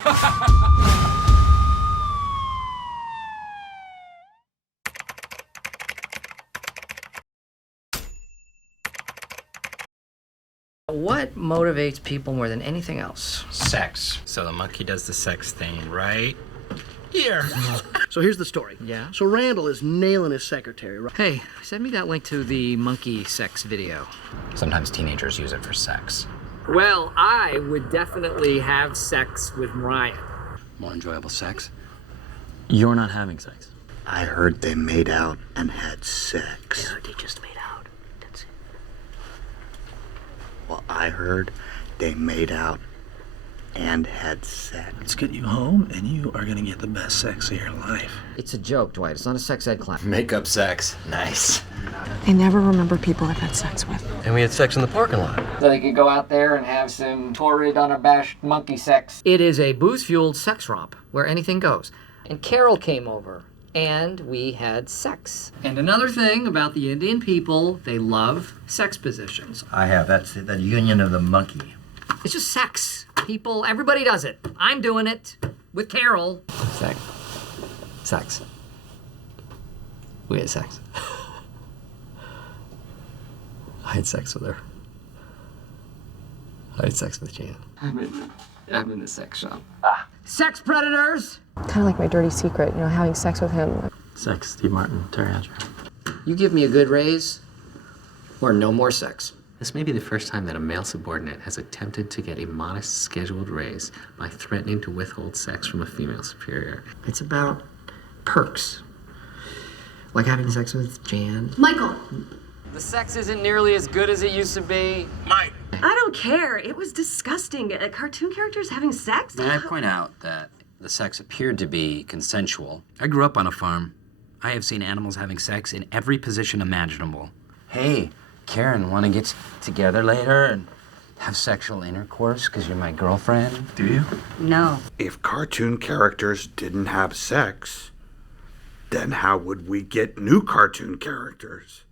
What motivates people more than anything else? Sex. So the monkey does the sex thing right here. So here's the story. Yeah? So Randall is nailing his secretary, right? Hey, send me that link to the monkey sex video. Sometimes teenagers use it for sex. Well, I would definitely have sex with Mariah. More enjoyable sex? You're not having sex. I heard they made out and had sex. They just made out. That's it. Well, I heard they made out and had sex. Let's get you home, and you are gonna get the best sex of your life. It's a joke, Dwight. It's not a sex ed class. Makeup sex. Nice. I never remember people I've had sex with. And we had sex in the parking lot. So they could go out there and have some torrid, unabashed monkey sex. It is a booze-fueled sex romp where anything goes. And Carol came over, and we had sex. And another thing about the Indian people, they love sex positions. I have. That's the union of the monkey. It's just sex. People, everybody does it. I'm doing it with Carol. Sex. Sex. We had sex. I had sex with her. I had sex with Jan. I'm in the sex shop. Sex predators! Kind of like my dirty secret, having sex with him. Sex, Steve Martin, Terry Hatcher. You give me a good raise, or no more sex. This may be the first time that a male subordinate has attempted to get a modest scheduled raise by threatening to withhold sex from a female superior. It's about perks. Like having sex with Jan. Michael! The sex isn't nearly as good as it used to be. Mike! I don't care. It was disgusting. Cartoon characters having sex? May I point out that the sex appeared to be consensual? I grew up on a farm. I have seen animals having sex in every position imaginable. Hey, Karen, want to get together later and have sexual intercourse because you're my girlfriend? Do you? No. If cartoon characters didn't have sex, then how would we get new cartoon characters?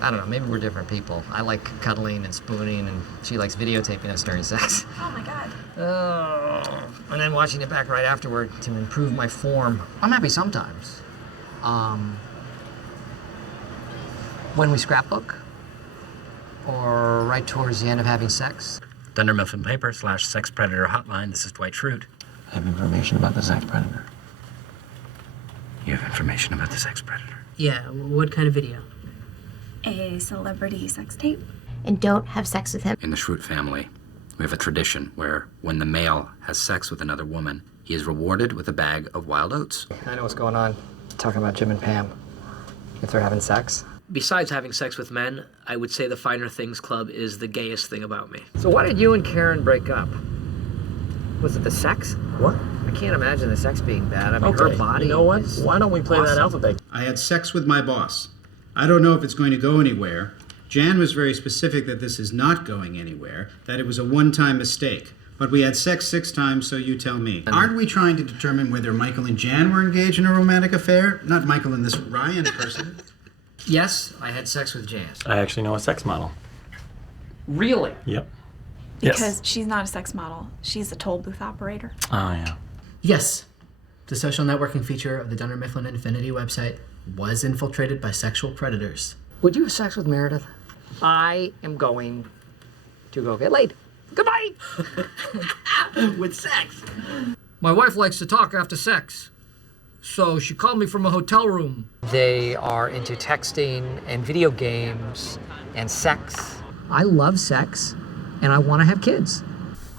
I don't know, maybe we're different people. I like cuddling and spooning, and she likes videotaping us during sex. Oh my God. Oh, and then watching it back right afterward to improve my form. I'm happy sometimes. When we scrapbook, or right towards the end of having sex. Dunder Mifflin Paper / Sex Predator Hotline. This is Dwight Schrute. I have information about the sex predator. You have information about the sex predator? Yeah, what kind of video? A celebrity sex tape. And don't have sex with him. In the Schrute family, we have a tradition where when the male has sex with another woman, he is rewarded with a bag of wild oats. I know what's going on. Talking about Jim and Pam. If they're having sex. Besides having sex with men, I would say the Finer Things Club is the gayest thing about me. So why did you and Karen break up? Was it the sex? What? I can't imagine the sex being bad. I mean, her body. You know what? is Why don't we play that awesome. alphabet? I had sex with my boss. I don't know if it's going to go anywhere. Jan was very specific that this is not going anywhere, that it was a one-time mistake. But we had sex 6 times, so you tell me. Aren't we trying to determine whether Michael and Jan were engaged in a romantic affair? Not Michael and this Ryan person. Yes, I had sex with Jan. I actually know a sex model. Really? Yep. Because she's not a sex model. She's a toll booth operator. Oh, yeah. Yes, the social networking feature of the Dunder Mifflin Infinity website was infiltrated by sexual predators. Would you have sex with Meredith? I am going to go get laid. Goodbye! With sex. My wife likes to talk after sex, so she called me from a hotel room. They are into texting and video games and sex. I love sex, and I want to have kids.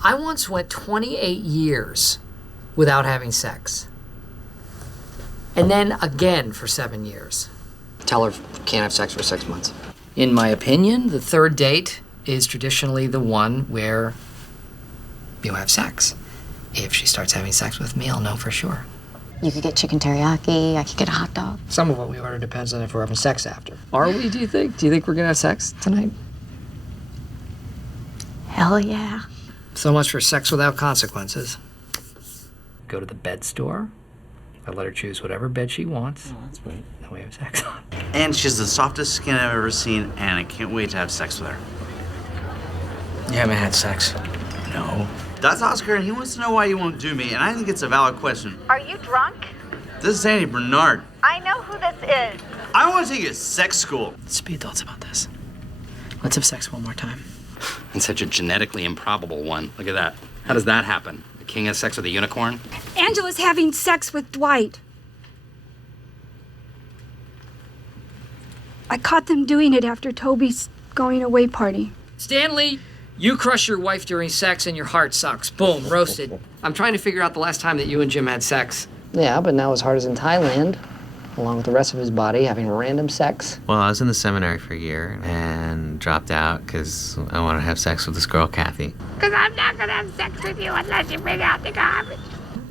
I once went 28 years without having sex. And then again for 7 years. Tell her can't have sex for 6 months. In my opinion, the third date is traditionally the one where you have sex. If she starts having sex with me, I'll know for sure. You could get chicken teriyaki. I could get a hot dog. Some of what we order depends on if we're having sex after. Are we, do you think? Do you think we're gonna have sex tonight? Hell yeah. So much for sex without consequences. Go to the bed store. I let her choose whatever bed she wants. Oh, that's right. Then we have sex on. And she's the softest skin I've ever seen, and I can't wait to have sex with her. You haven't had sex? No. That's Oscar, and he wants to know why you won't do me, and I think it's a valid question. Are you drunk? This is Andy Bernard. I know who this is. I want to take you to sex school. Let's be adults about this. Let's have sex one more time. And such a genetically improbable one. Look at that. How does that happen? The king has sex with a unicorn? Angela's having sex with Dwight. I caught them doing it after Toby's going away party. Stanley, you crush your wife during sex and your heart sucks. Boom, roasted. I'm trying to figure out the last time that you and Jim had sex. Yeah, but now his heart is in Thailand, along with the rest of his body, having random sex. Well, I was in the seminary for a year and dropped out because I wanted to have sex with this girl, Kathy. Because I'm not going to have sex with you unless you bring out the garbage.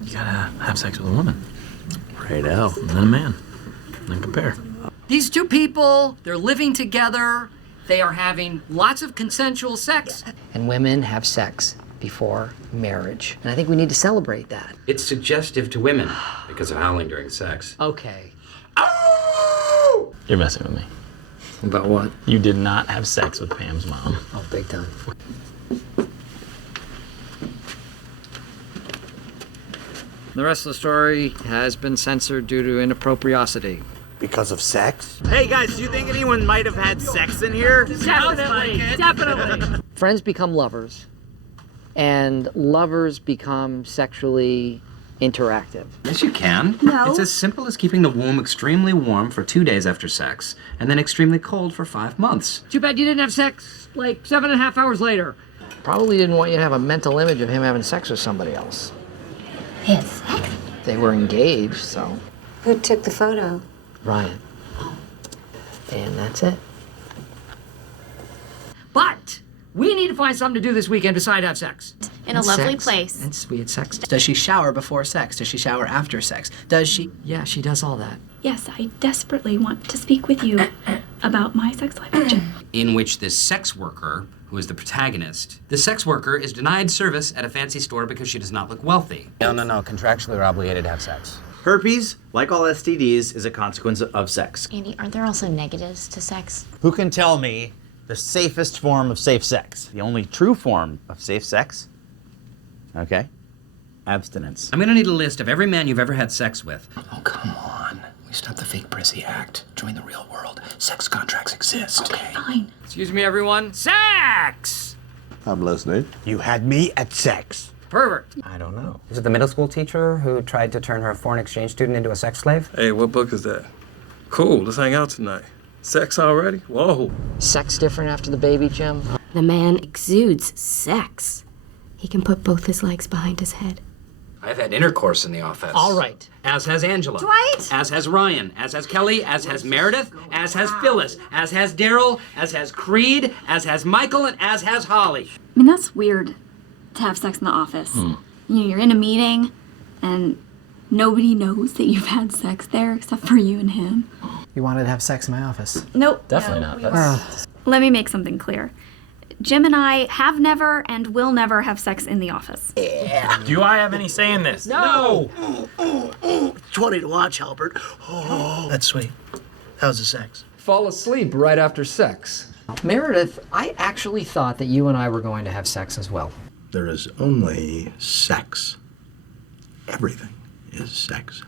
You gotta have sex with a woman. Righto. And then a man. And then compare. These two people, they're living together. They are having lots of consensual sex. And women have sex before marriage. And I think we need to celebrate that. It's suggestive to women because of howling during sex. Okay. You're messing with me. About what? You did not have sex with Pam's mom. Oh, big time. The rest of the story has been censored due to inappropriosity. Because of sex? Hey guys, do you think anyone might have had sex in here? Definitely. Friends become lovers, and lovers become sexually interactive. Yes, you can. No. It's as simple as keeping the womb extremely warm for 2 days after sex, and then extremely cold for 5 months. Too bad you didn't have sex like 7.5 hours later. Probably didn't want you to have a mental image of him having sex with somebody else. Yes. They were engaged, so. Who took the photo? Ryan. And that's it. But we need to find something to do this weekend besides have sex. In a lovely Sex. place. And sweet sex. Does she shower before sex? Does she shower after sex? Does she? Yeah, she does all that. Yes, I desperately want to speak with you about my sex life, Jim. In which this sex worker, who is the protagonist, the sex worker is denied service at a fancy store because she does not look wealthy. No. Contractually, we're obligated to have sex. Herpes, like all STDs, is a consequence of sex. Andy, aren't there also negatives to sex? Who can tell me the safest form of safe sex? The only true form of safe sex? Okay. Abstinence. I'm gonna need a list of every man you've ever had sex with. Oh, come on. We stopped the fake prissy act. Join the real world. Sex contracts exist. Okay, fine. Excuse me, everyone. Sex! I'm listening. You had me at sex. Pervert. I don't know. Is it the middle school teacher who tried to turn her foreign exchange student into a sex slave? Hey, what book is that? Cool, let's hang out tonight. Sex already? Whoa. Sex different after the baby, Jim? The man exudes sex. He can put both his legs behind his head. I've had intercourse in the office. All right. As has Angela. Dwight! As has Ryan. As has Kelly. As has Meredith. As has Phyllis. As has Daryl. As has Creed. As has Michael. And as has Holly. I mean, that's weird to have sex in the office. You know, you're in a meeting and nobody knows that you've had sex there except for you and him. You wanted to have sex in my office. Nope. Definitely not. That's... Let me make something clear. Jim and I have never and will never have sex in the office. Do I have any say in this? No! 20 to watch, Albert. Oh, that's sweet. How's the sex? Fall asleep right after sex. Meredith, I actually thought that you and I were going to have sex as well. There is only sex. Everything is sex.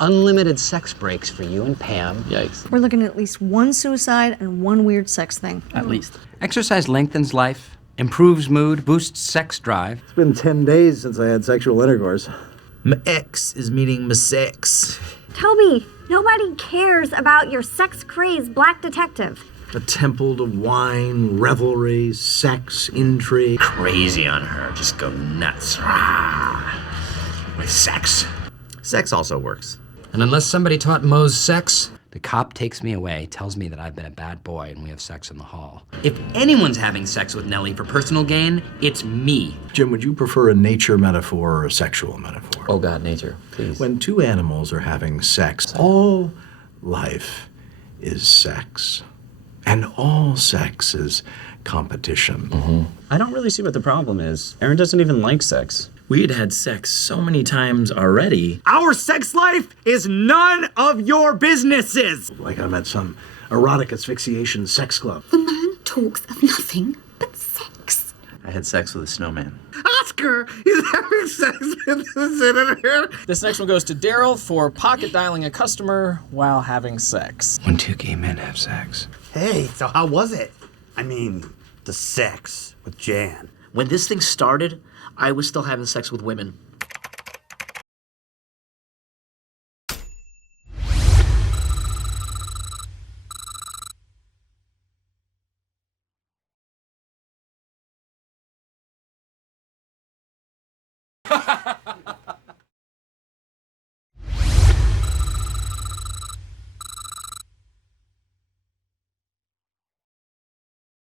Unlimited sex breaks for you and Pam. Yikes. We're looking at least one suicide and one weird sex thing. At least. Exercise lengthens life, improves mood, boosts sex drive. It's been 10 days since I had sexual intercourse. My ex is meeting my sex. Toby, nobody cares about your sex-crazed black detective. A temple to wine, revelry, sex, intrigue. Crazy on her. Just go nuts. With sex. Sex also works. And unless somebody taught Mose sex, the cop takes me away, tells me that I've been a bad boy, and we have sex in the hall. If anyone's having sex with Nellie for personal gain, it's me. Jim, would you prefer a nature metaphor or a sexual metaphor? Oh God, nature, please. When two animals are having sex, all life is sex. And all sex is competition. I don't really see what the problem is. Aaron doesn't even like sex. We had sex so many times already. Our sex life is none of your businesses. Like I'm at some erotic asphyxiation sex club. The man talks of nothing but sex. I had sex with a snowman. Oscar is having sex with the senator. This next one goes to Daryl for pocket dialing a customer while having sex. When two gay men have sex. Hey, so how was it? I mean, the sex with Jan. When this thing started, I was still having sex with women.